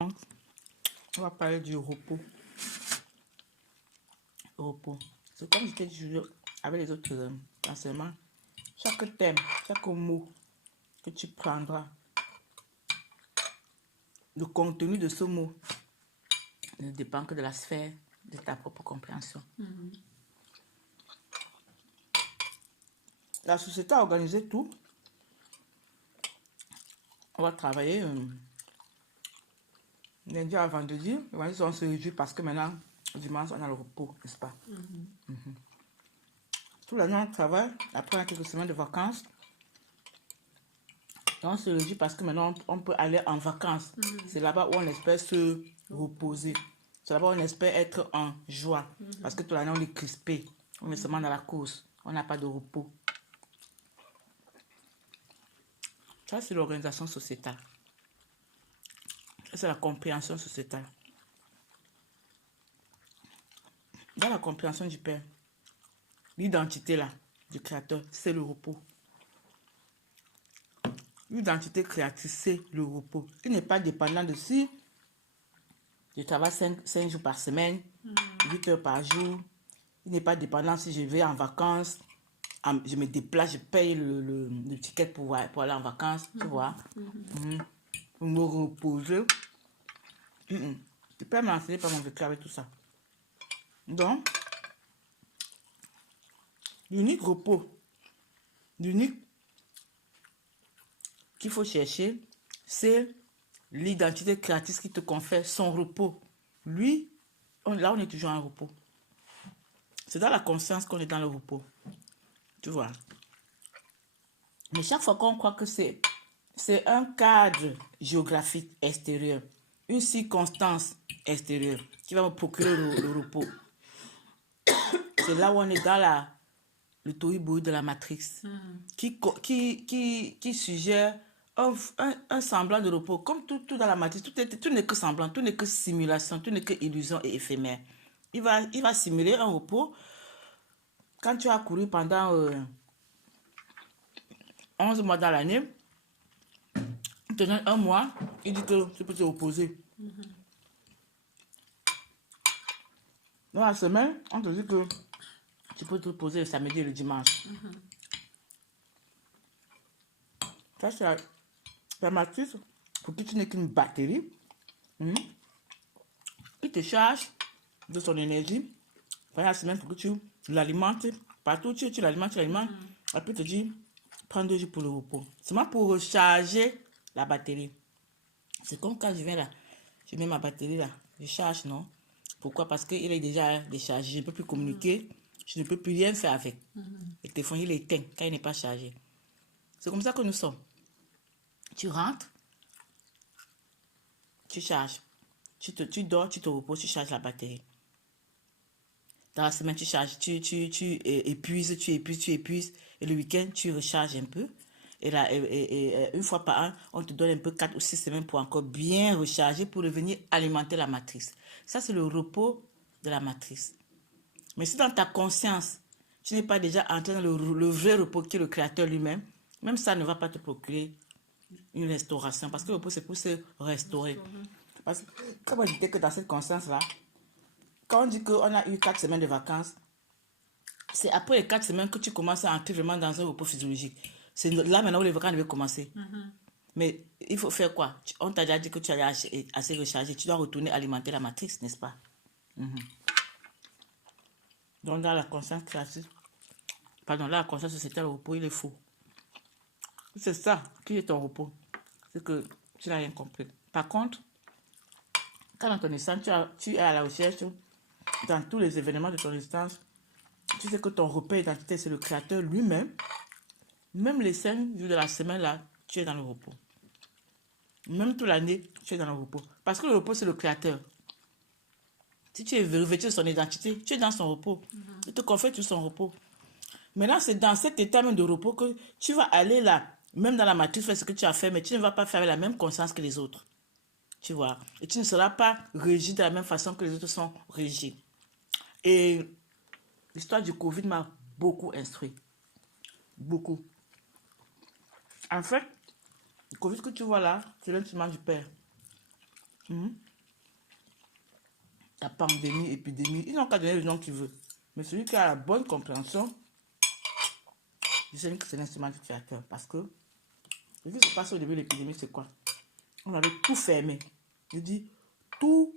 On va parler du repos. Repos. C'est comme je t'ai dit avec les autres enseignements. Chaque thème, chaque mot que tu prendras, le contenu de ce mot ne dépend que de la sphère de ta propre compréhension. La société a organisé tout. On va travailler lundi à vendredi. Le vendredi, on se réjouit parce que maintenant, dimanche, on a le repos, n'est-ce pas? Tout l'année, on travaille. Après, on a quelques semaines de vacances. Et on se réjouit parce que maintenant, on peut aller en vacances. C'est là-bas où on espère se reposer. C'est là-bas où on espère être en joie. Parce que toute l'année, on est crispé. On est seulement dans la course. On n'a pas de repos. Ça, c'est l'organisation sociétale. Ça, c'est la compréhension sociétale. Dans la compréhension du Père, l'identité là, du Créateur, c'est le repos. L'identité créatrice, c'est le repos. Il n'est pas dépendant de si je travaille 5 jours par semaine, 8 heures par jour. Il n'est pas dépendant si je vais en vacances, je me déplace, je paye le ticket pour aller en vacances, tu vois. Pour me reposer. Tu peux m'enseigner par mon vécu avec tout ça. Donc, l'unique repos, l'unique qu'il faut chercher, c'est l'identité créatrice qui te confère son repos. Lui, là, on est toujours en repos. C'est dans la conscience qu'on est dans le repos. Tu vois. Mais chaque fois qu'on croit que c'est un cadre géographique extérieur, une circonstance extérieure qui va me procurer le repos, c'est là où on est dans le tohu-bohu de la matrice qui suggère un semblant de repos. Comme tout dans la matrice, tout n'est que semblant, tout n'est que simulation, tout n'est que illusion et éphémère. Il va simuler un repos. Quand tu as couru pendant 11 mois dans l'année, il te donne un mois, il dit que tu peux te reposer. Dans la semaine, on te dit que tu peux te reposer le samedi et le dimanche. Ça, c'est la matrice pour qui tu n'es qu'une batterie. Il te charge de son énergie pendant la semaine pour que tu l'alimentes. Partout, tu l'alimentes, Après, il te dit, prends 2 jours pour le repos. Seulement pour recharger la batterie. C'est comme quand je viens là, je mets ma batterie là, je charge, non? Pourquoi? Parce qu'il est déjà déchargé, je ne peux plus communiquer, je ne peux plus rien faire avec. Le téléphone, il est éteint quand il n'est pas chargé. C'est comme ça que nous sommes. Tu rentres, tu charges. Tu dors, tu te reposes, tu charges la batterie. Dans la semaine, tu charges, tu épuises. Et le week-end, tu recharges un peu. Et là, une fois par an, on te donne un peu 4 ou 6 semaines pour encore bien recharger, pour revenir alimenter la matrice. Ça, c'est le repos de la matrice. Mais si dans ta conscience, tu n'es pas déjà entré dans le vrai repos qui est le Créateur lui-même, même ça ne va pas te procurer une restauration. Parce que le repos, c'est pour se restaurer. Parce que, comme je disais que dans cette conscience-là, quand on dit qu'on a eu 4 semaines de vacances, c'est après les 4 semaines que tu commences à entrer vraiment dans un repos physiologique. C'est là maintenant où les vacances devaient commencer. Mais il faut faire quoi? On t'a déjà dit que tu allais assez recharger. Tu dois retourner alimenter la matrice, n'est-ce pas? Donc dans la conscience classique, là, la conscience sociétale, le repos, il est faux. C'est ça qui est ton repos. C'est que tu n'as rien compris. Par contre, quand dans ton existence, tu es à la recherche dans tous les événements de ton existence, tu sais que ton repère identité, c'est le Créateur lui-même. Même les 5 jours de la semaine, là, tu es dans le repos. Même toute l'année, tu es dans le repos. Parce que le repos, c'est le Créateur. Si tu es revêtu de son identité, tu es dans son repos. Il te confie tout son repos. Maintenant, c'est dans cet état même de repos que tu vas aller là, même dans la matrice, faire ce que tu as fait, mais tu ne vas pas faire avec la même conscience que les autres. Tu vois. Et tu ne seras pas régi de la même façon que les autres sont régis. Et l'histoire du Covid m'a beaucoup instruit. Beaucoup. En fait, le Covid que tu vois là, c'est l'instrument du Père. La pandémie, épidémie, ils n'ont qu'à donner le nom qu'ils veulent. Mais celui qui a la bonne compréhension, je sais que c'est l'instrument du créateur. Parce que ce qui se passe au début de l'épidémie, c'est quoi? On avait tout fermé. Je dis, tout.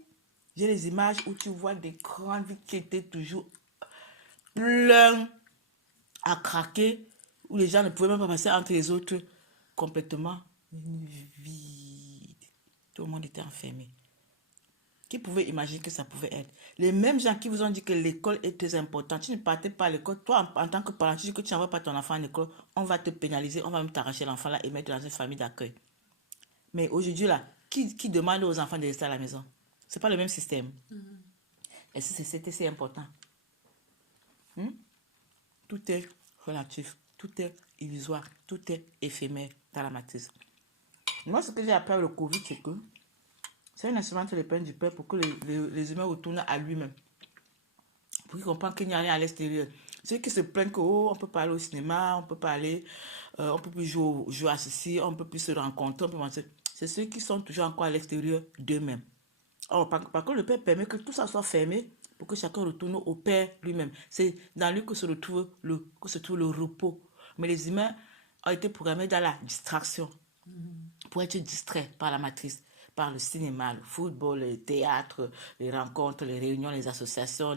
J'ai les images où tu vois des grandes vitres qui étaient toujours pleines à craquer, où les gens ne pouvaient même pas passer entre les autres complètement vide. Tout le monde était enfermé. Qui pouvait imaginer que ça pouvait être? Les mêmes gens qui vous ont dit que l'école est très importante. Tu ne partais pas à l'école. Toi, en tant que parent, tu dis que tu n'envoies pas ton enfant à l'école. On va te pénaliser. On va même t'arracher l'enfant là et mettre dans une famille d'accueil. Mais aujourd'hui, là, qui demande aux enfants de rester à la maison? Ce n'est pas le même système. Et c'était si important. Tout est relatif. Tout est illusoire. Tout est éphémère dans la matrice. Moi, ce que j'ai appris avec le Covid, c'est que c'est un instrument de l'épargne du Père pour que les humains retournent à lui-même. Pour qu'ils comprennent qu'il n'y a rien à l'extérieur. Ceux qui se plaignent que, oh, on ne peut pas aller au cinéma, on ne peut pas aller, on ne peut plus jouer à ceci, on ne peut plus se rencontrer, on peut penser. C'est ceux qui sont toujours encore à l'extérieur d'eux-mêmes. Or, par contre, le Père permet que tout ça soit fermé pour que chacun retourne au Père lui-même. C'est dans lui que se trouve le repos. Mais les humains ont été programmés dans la distraction pour être distraits par la matrice, par le cinéma, le football, le théâtre, les rencontres, les réunions, les associations.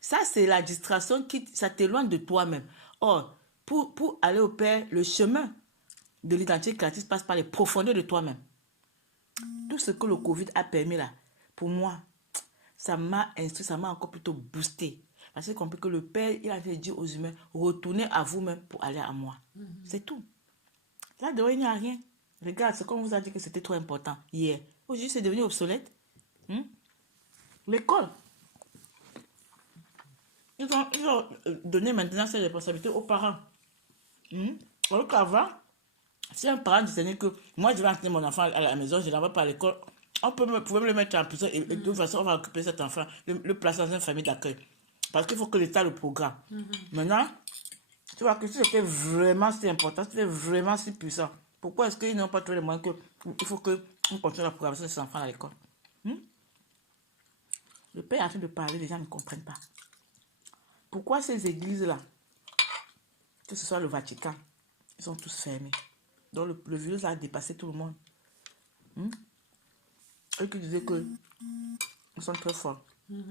Ça, c'est la distraction ça t'éloigne de toi-même. Or, pour aller au Père, le chemin de l'identité créative passe par les profondeurs de toi-même. Tout ce que le Covid a permis là, pour moi, ça m'a instruit, ça m'a encore plutôt boosté. Parce que j'ai compris que le Père, il avait dit aux humains, retournez à vous-même pour aller à moi. C'est tout. Là, dehors, il n'y a rien. Regarde, c'est comme on vous a dit que c'était trop important hier. Aujourd'hui, c'est devenu obsolète. L'école. Ils ont donné maintenant cette responsabilité aux parents. Alors qu'avant, si un parent disait que moi, je vais entraîner mon enfant à la maison, je ne l'envoie pas à l'école, pouvait me le mettre en prison et de toute façon, on va occuper cet enfant, le placer dans une famille d'accueil. Parce qu'il faut que l'État le programme. Maintenant, tu vois que si c'était vraiment si important, si c'était vraiment si puissant, pourquoi est-ce qu'ils n'ont pas trouvé les moyens qu'il faut qu'on continue la programmation de ces enfants à l'école? Le père est en train de parler, les gens ne comprennent pas. Pourquoi ces églises-là, que ce soit le Vatican, ils sont tous fermés. Donc le virus a dépassé tout le monde. Eux qui disaient que ils sont très forts. Le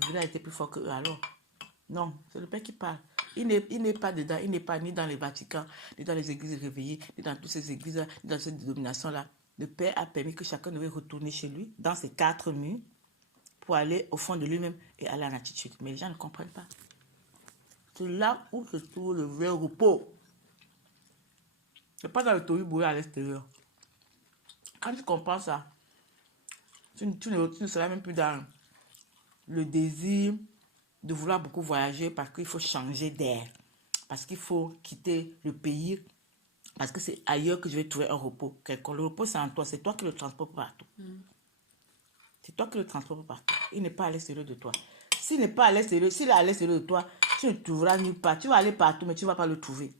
virus a été plus fort qu'eux alors. Non, c'est le Père qui parle. Il n'est pas dedans, il n'est pas ni dans les Vaticans, ni dans les églises réveillées, ni dans toutes ces églises-là, ni dans cette dénomination-là. Le Père a permis que chacun devait retourner chez lui, dans ses 4 murs, pour aller au fond de lui-même et aller en attitude. Mais les gens ne comprennent pas. C'est là où se trouve le vrai repos. C'est pas dans le tohu-bohu à l'extérieur. Quand tu comprends ça, tu ne seras même plus dans le désir de vouloir beaucoup voyager parce qu'il faut changer d'air, parce qu'il faut quitter le pays, parce que c'est ailleurs que je vais trouver un repos. Le repos, c'est en toi, c'est toi qui le transportes partout. C'est toi qui le transportes partout. Il n'est pas à l'extérieur de toi. S'il n'est pas à l'extérieur, s'il est à l'extérieur de toi, tu ne trouveras nulle part. Tu vas aller partout, mais tu ne vas pas le trouver.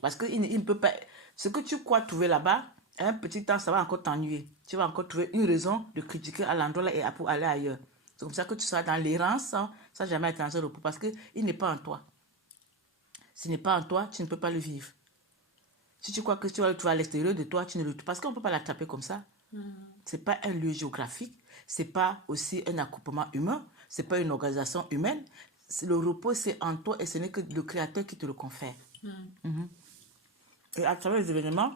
Parce qu'il ne peut pas. Ce que tu crois trouver là-bas, un petit temps, ça va encore t'ennuyer. Tu vas encore trouver une raison de critiquer à l'endroit là et pour aller ailleurs. C'est comme ça que tu seras dans l'errance sans jamais être dans un repos parce qu'il n'est pas en toi. S'il n'est pas en toi, tu ne peux pas le vivre. Si tu crois que tu vas le trouver à l'extérieur de toi, tu ne le trouves parce qu'on ne peut pas l'attraper comme ça. Ce n'est pas un lieu géographique, ce n'est pas aussi un accouplement humain, ce n'est pas une organisation humaine. Le repos, c'est en toi et ce n'est que le Créateur qui te le confère. Et à travers les événements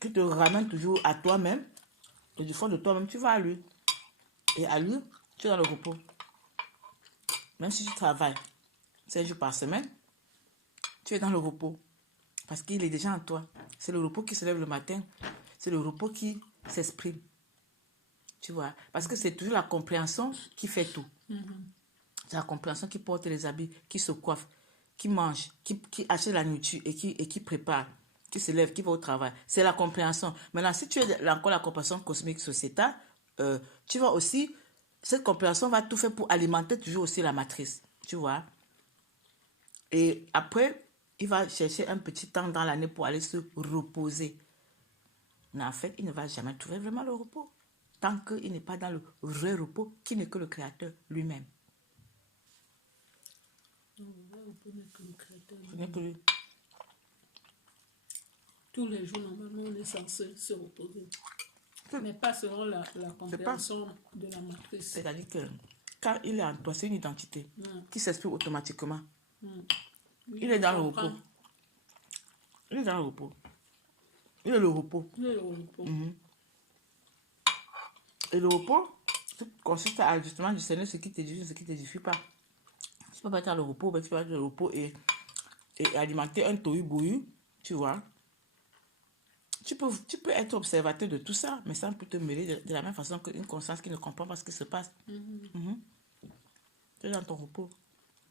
qui te ramènent toujours à toi-même, et du fond de toi-même, tu vas à lui. Et à lui, tu es dans le repos. Même si tu travailles 5 jours par semaine, tu es dans le repos. Parce qu'il est déjà en toi. C'est le repos qui se lève le matin. C'est le repos qui s'exprime. Tu vois. Parce que c'est toujours la compréhension qui fait tout. C'est la compréhension qui porte les habits, qui se coiffe, qui mange, qui achète la nourriture et qui prépare, qui se lève, qui va au travail. C'est la compréhension. Maintenant, si tu es encore la compréhension cosmique sociétale, tu vas aussi, cette compréhension va tout faire pour alimenter toujours aussi la matrice. Tu vois. Et après, il va chercher un petit temps dans l'année pour aller se reposer. Mais en fait, il ne va jamais trouver vraiment le repos. Tant qu'il n'est pas dans le vrai repos, qui n'est que le Créateur lui-même. Le repos n'est que le Créateur Ce n'est que lui-même. lui. Tous les jours, normalement, on est censé se reposer. Mais pas selon la compréhension de la matrice. C'est-à-dire que quand il est en toi, c'est une identité qui s'exprime automatiquement. Il est dans le repos. Il est dans le repos. Il est le repos. Il est le repos. Et le repos consiste à justement discerner ce qui t'édifie et ce qui ne t'édifie pas. Tu peux pas être dans le repos, mais tu peux être dans le repos et alimenter un tohu-bohu, tu vois. Tu peux être observateur de tout ça, mais sans plus te mêler de la même façon qu'une conscience qui ne comprend pas ce qui se passe. Tu es dans ton repos.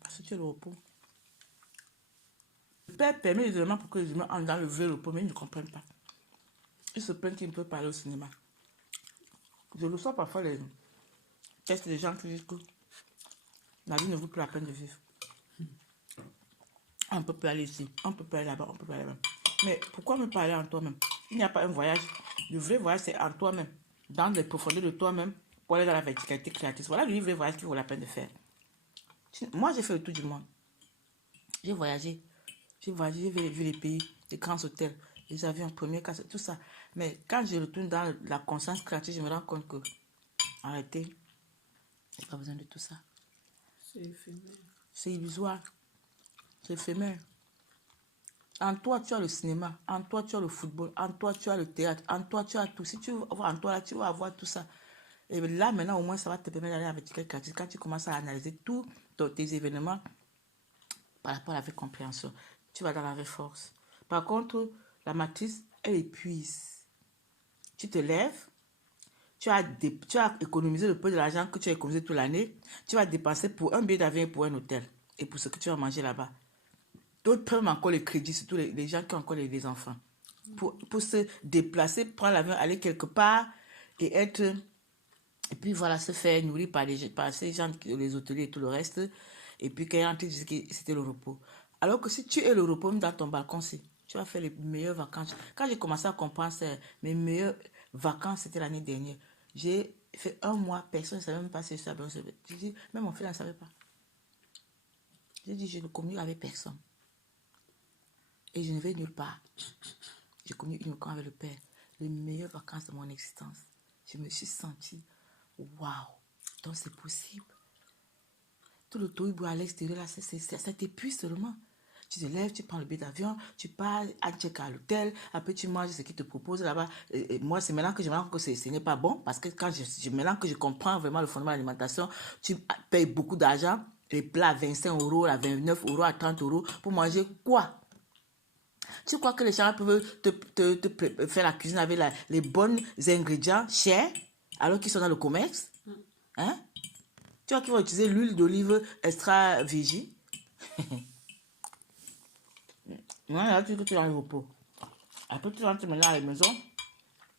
Parce que tu es le repos. Le Père permet les éléments pour que les humains entrent dans le vrai repos, mais ils ne comprennent pas. Ils se plaignent qu'ils ne peuvent pas aller au cinéma. Je le sens parfois les tests des gens qui disent que la vie ne vaut plus la peine de vivre. On ne peut plus aller ici, on ne peut plus aller là-bas, on ne peut plus aller là-bas. Mais pourquoi ne pas aller en toi-même? Il n'y a pas un voyage. Le vrai voyage, c'est en toi-même, dans les profondeurs de toi-même, pour aller dans la verticalité créatrice. Voilà le vrai voyage qui vaut la peine de faire. Moi, j'ai fait le tour du monde. J'ai voyagé. J'ai vu les pays, les grands hôtels, les avions, première classe, tout ça. Mais quand je retourne dans la conscience créative, je me rends compte que, arrêtez, j'ai pas besoin de tout ça. C'est éphémère. C'est illusoire. C'est éphémère. En toi, tu as le cinéma. En toi, tu as le football. En toi, tu as le théâtre. En toi, tu as tout. Si tu vois en toi, là, tu vas avoir tout ça. Et là, maintenant, au moins, ça va te permettre d'aller avec quelqu'un créatif. Quand tu commences à analyser tous tes événements par rapport à la vraie compréhension, tu vas dans la vraie force. Par contre, la matrice, elle épuise. Tu te lèves, tu as économisé le peu de l'argent que tu as économisé toute l'année. Tu vas dépenser pour un billet d'avion et pour un hôtel. Et pour ce que tu vas manger là-bas. D'autres prennent encore les crédits, surtout les gens qui ont encore les enfants. Pour se déplacer, prendre l'avion, aller quelque part et être... Et puis voilà, se faire nourrir par ces gens, les hôteliers et tout le reste. Et puis quand ils rentrent, ils disent que c'était le repos. Alors que si tu es le repos, même dans ton balcon, tu vas faire les meilleures vacances. Quand j'ai commencé à comprendre ça, mes meilleures vacances, c'était l'année dernière. J'ai fait un mois, personne ne savait même pas si je savais. J'ai dit, même mon frère ne savait pas. J'ai dit, je ne communique avec personne. Et je ne vais nulle part. J'ai communiqué uniquement avec le Père. Les meilleures vacances de mon existence. Je me suis sentie, waouh, donc c'est possible. Tout le tohu à l'extérieur, là, ça t'épuise seulement. Tu te lèves, tu prends le billet d'avion, tu pars à check à l'hôtel, après tu manges ce qu'ils te proposent là-bas. Et moi, c'est maintenant que je me rends compte que ce n'est pas bon, parce que maintenant que je comprends vraiment le fondement de l'alimentation, tu payes beaucoup d'argent, les plats à 25 €, à 29 €, à 30 € pour manger quoi? Tu crois que les gens peuvent te faire la cuisine avec les bons ingrédients chers alors qu'ils sont dans le commerce? Hein? Tu vois qu'ils vont utiliser l'huile d'olive extra virgin? Non, là, tu dis que tu es dans le repos. Après, tu rentres maintenant à la maison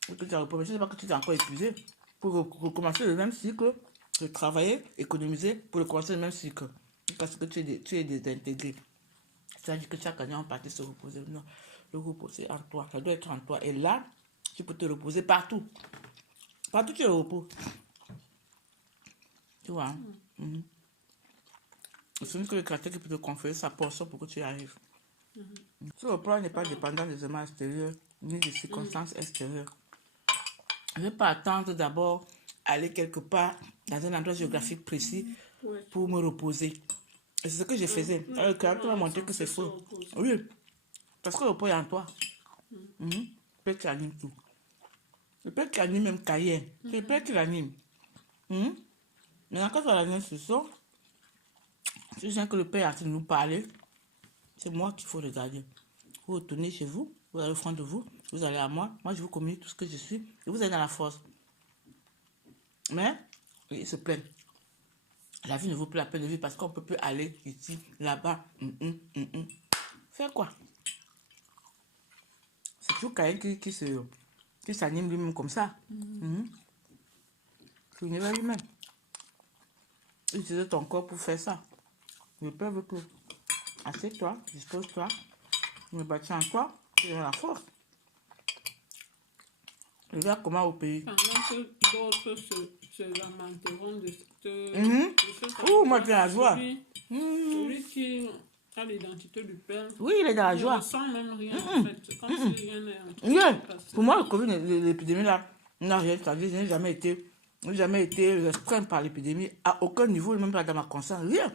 et que tu es en repos. Mais je ne sais pas que tu es encore épuisé pour recommencer le même cycle, de travailler, économiser pour recommencer le même cycle. Parce que tu es désintégré. C'est-à-dire que chaque année, on partait se reposer. Non, le repos, c'est en toi. Ça doit être en toi. Et là, tu peux te reposer partout. Partout, tu es au repos. Tu vois, hein? C'est juste que le créateur qui peut te conférer sa portion pour que tu y arrives. Ce repos n'est pas dépendant des éléments extérieurs ni des circonstances extérieures. Je ne vais pas attendre d'abord aller quelque part dans un endroit géographique précis pour me reposer. Et c'est ce que je faisais. Le créateur m'a montré que c'est faux. Oui, parce que le repos est en toi. Le Père qui anime tout. Le Père qui anime même Cayenne. C'est le Père qui l'anime. Maintenant, quand on l'anime ce soir, je sens que le Père est en train de nous parler. C'est moi qu'il faut regarder. Vous retournez chez vous, vous allez au fond de vous, vous allez à moi. Moi, je vous communique tout ce que je suis et vous êtes dans la force. Mais, ils se plaignent. La vie ne vaut plus la peine de vivre parce qu'on ne peut plus aller ici, là-bas. Faire quoi? C'est toujours quelqu'un qui s'anime lui-même comme ça. C'est une erreur lui-même. Utilise ton corps pour faire ça. Le Père veut que assieds-toi, dispose-toi, me bâtis en toi, tu as la force. Je vais comment au pays. Pendant que d'autres se lamenteront de cette Ouh, moi, j'ai la joie. Celui qui a l'identité du Père. Oui, il est dans la joie. Ne ressent même rien, en fait. C'est comme si rien Yeah. n'était passé. Pour moi, le Covid, l'épidémie là, n'a rien changé. Je n'ai jamais été restreint par l'épidémie à aucun niveau, même pas dans ma conscience. Rien.